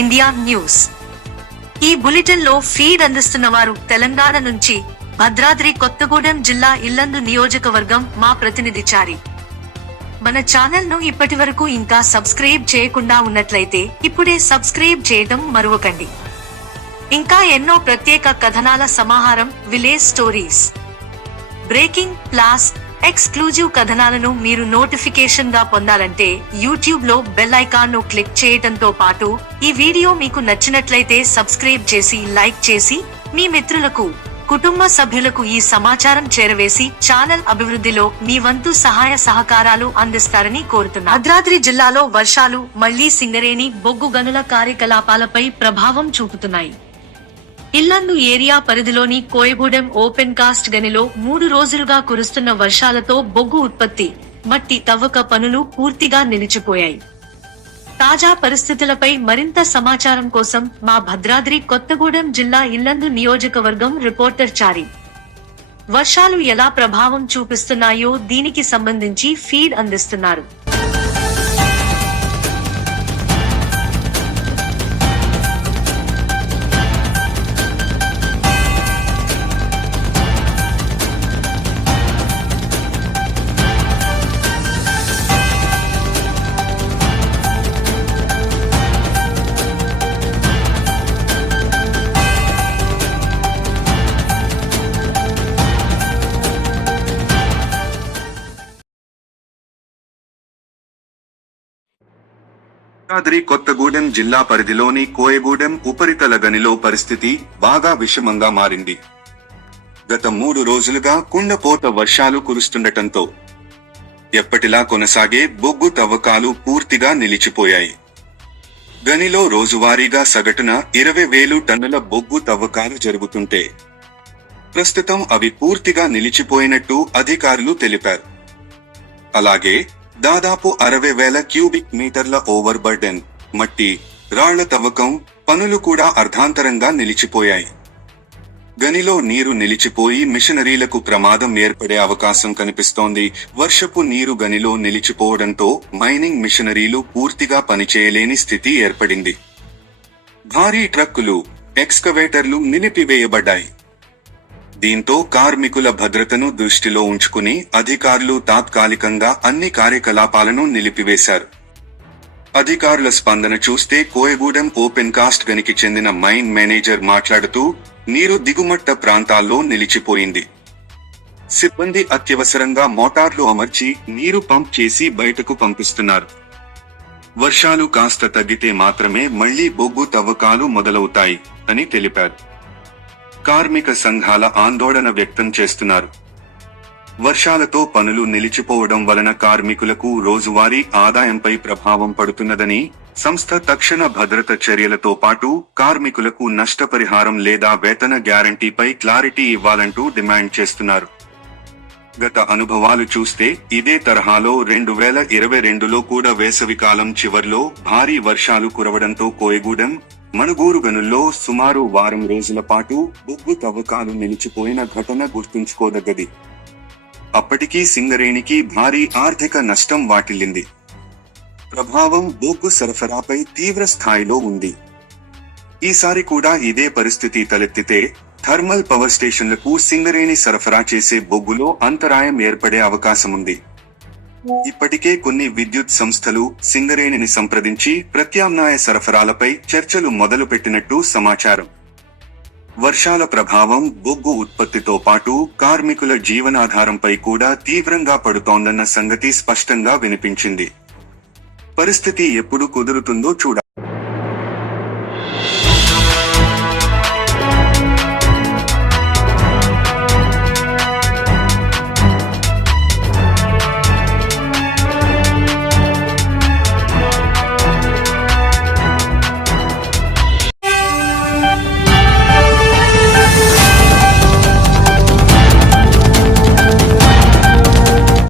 India news. ఈ bulletin లో feed అందిస్తున్న వారు తెలంగాణ నుంచి భద్రాద్రి కొత్తగూడెం జిల్లా ఇల్లందు నియోజకవర్గం మా ప్రతినిధి చారి. మన ఛానల్ ను ఇప్పటివరకు ఇంకా సబ్స్క్రైబ్ చేయకుండా ఉన్నట్లయితే ఇప్పుడే సబ్స్క్రైబ్ చేయడం మరువకండి. ఇంకా ఎన్నో ప్రత్యేక కథనాల సమాహారం, విలేజ్ స్టోరీస్, బ్రేకింగ్, ప్లాస్, ఎక్స్క్లూజివ్ కథనాలను మీరు నోటిఫికేషన్ గా పొందాలంటే యూట్యూబ్ లో బెల్ ఐకాన్ ను క్లిక్ చేయడంతో పాటు ఈ వీడియో మీకు నచ్చినట్లయితే సబ్స్క్రైబ్ చేసి, లైక్ చేసి మీ మిత్రులకు, కుటుంబ సభ్యులకు ఈ సమాచారం చేరవేసి ఛానల్ అభివృద్ధిలో మీ వంతు సహాయ సహకారాలు అందిస్తారని కోరుతున్నా. భద్రాద్రి జిల్లాలో వర్షాలు మళ్లీ సింగరేణి బొగ్గు గనుల కార్యకలాపాలపై ప్రభావం చూపుతున్నాయి. ఇల్లందు ఏరియా పరిధిలోని కోయగూడెం ఓపెన్ కాస్ట్ గనిలో 3 రోజులుగా కురుస్తున్న వర్షాలతో బొగ్గు ఉత్పత్తి, మట్టి తవ్వక పనులు పూర్తిగా నిలిచిపోయాయి. తాజా పరిస్థితులపై మరింత సమాచారం కోసం మా భద్రాద్రి కొత్తగూడెం జిల్లా ఇల్లందు నియోజకవర్గం రిపోర్టర్ చారి. వర్షాలు ఎలా ప్రభావం చూపిస్తున్నాయో దీనికి సంబంధించి ఫీడ్ అందిస్తున్నారు. భద్రాద్రి కొత్తగూడెం జిల్లా పరిధిలోని కోయగూడెం ఉపరితల గనిలో పరిస్థితి బాగా విషమంగా మారింది. గత 3 రోజులుగా కుండపోత వర్షాలు కురుస్తుండటంతో ఎప్పటిలా కొనసాగే బొగ్గు తవ్వకాలు పూర్తిగా నిలిచిపోయాయి. గనిలో రోజువారీగా సగటున 20,000 టన్నుల బొగ్గు తవ్వకాలు జరుగుతుంటే ప్రస్తుతం అవి పూర్తిగా నిలిచిపోయినట్టు అధికారులు తెలిపారు. అలాగే దాదాపు 60,000 క్యూబిక్ మీటర్ల ఓవర్ బర్డెన్, మట్టి, రాళ్ల తవ్వకం పనులు కూడా అర్ధాంతరంగా నిలిచిపోయాయి. గనిలో నీరు నిలిచిపోయి మిషనరీలకు ప్రమాదం ఏర్పడే అవకాశం కనిపిస్తోంది. వర్షపు నీరు గనిలో నిలిచిపోవడంతో మైనింగ్ మిషనరీలు పూర్తిగా పనిచేయలేని స్థితి ఏర్పడింది. భారీ ట్రక్కులు, ఎక్స్కవేటర్లు నిలిపివేయబడ్డాయి. దీంతో కార్మికుల భద్రతను దృష్టిలో ఉంచుకుని అధికారులు తాత్కాలికంగా అన్ని కార్యకలాపాలను నిలిపివేశారు. అధికారుల స్పందన చూస్తే కోయగూడెం ఓపెన్ కాస్ట్ గనికి చెందిన మైన్ మేనేజర్ మాట్లాడుతూ నీరు దిగుమట్ట ప్రాంతాల్లో నిలిచిపోయింది. సిబ్బంది అత్యవసరంగా మోటార్లు అమర్చి నీరు పంప్ చేసి బయటకు పంపిస్తున్నారు. వర్షాలు కాస్త తగ్గితే మాత్రమే మళ్లీ బొగ్గు తవ్వకాలు మొదలవుతాయి అని తెలిపారు. కార్మిక సంఘాల ఆందోళన వ్యక్తం చేస్తున్నారు. వర్షాలతో పనులు నిలిచిపోవడం వలన కార్మికులకు రోజువారీ ఆదాయంపై ప్రభావం పడుతున్నదని, సంస్థ తక్షణ భద్రత చర్యలతో పాటు కార్మికులకు నష్టపరిహారం లేదా వేతన గ్యారంటీపై క్లారిటీ ఇవ్వాలంటూ డిమాండ్ చేస్తున్నారు. గత అనుభవాలు చూస్తే ఇదే తరహాలో 2022లో కూడా వేసవికాలం చివర్లో భారీ వర్షాలు కురవడంతో కోయగూడెం, మణుగూరు గనుల్లో సుమారు వారం రోజుల పాటు బొగ్గు తవ్వకాలు నిలిచిపోయిన ఘటన గుర్తుంచుకోదగ్గది. అప్పటికీ సింగరేణికి భారీ ఆర్థిక నష్టం వాటిల్లింది. ప్రభావం బొగ్గు సరఫరాపై తీవ్ర స్థాయిలో ఉంది. ఈసారి కూడా ఇదే పరిస్థితి తలెత్తితే థర్మల్ పవర్ స్టేషన్లకు సింగరేణి సరఫరా చేసే బొగ్గులో అంతరాయం ఏర్పడే అవకాశముంది. ఇప్పటికే కొన్ని విద్యుత్ సంస్థలు సింగరేణిని సంప్రదించి ప్రత్యామ్నాయ సరఫరాలపై చర్చలు మొదలుపెట్టినట్టు సమాచారం. వర్షాల ప్రభావం బొగ్గు ఉత్పత్తితో పాటు కార్మికుల జీవనాధారంపై కూడా తీవ్రంగా పడుతోందన్న సంగతి స్పష్టంగా వినిపించింది. పరిస్థితి ఎప్పుడు కుదురుతుందో చూడాలి.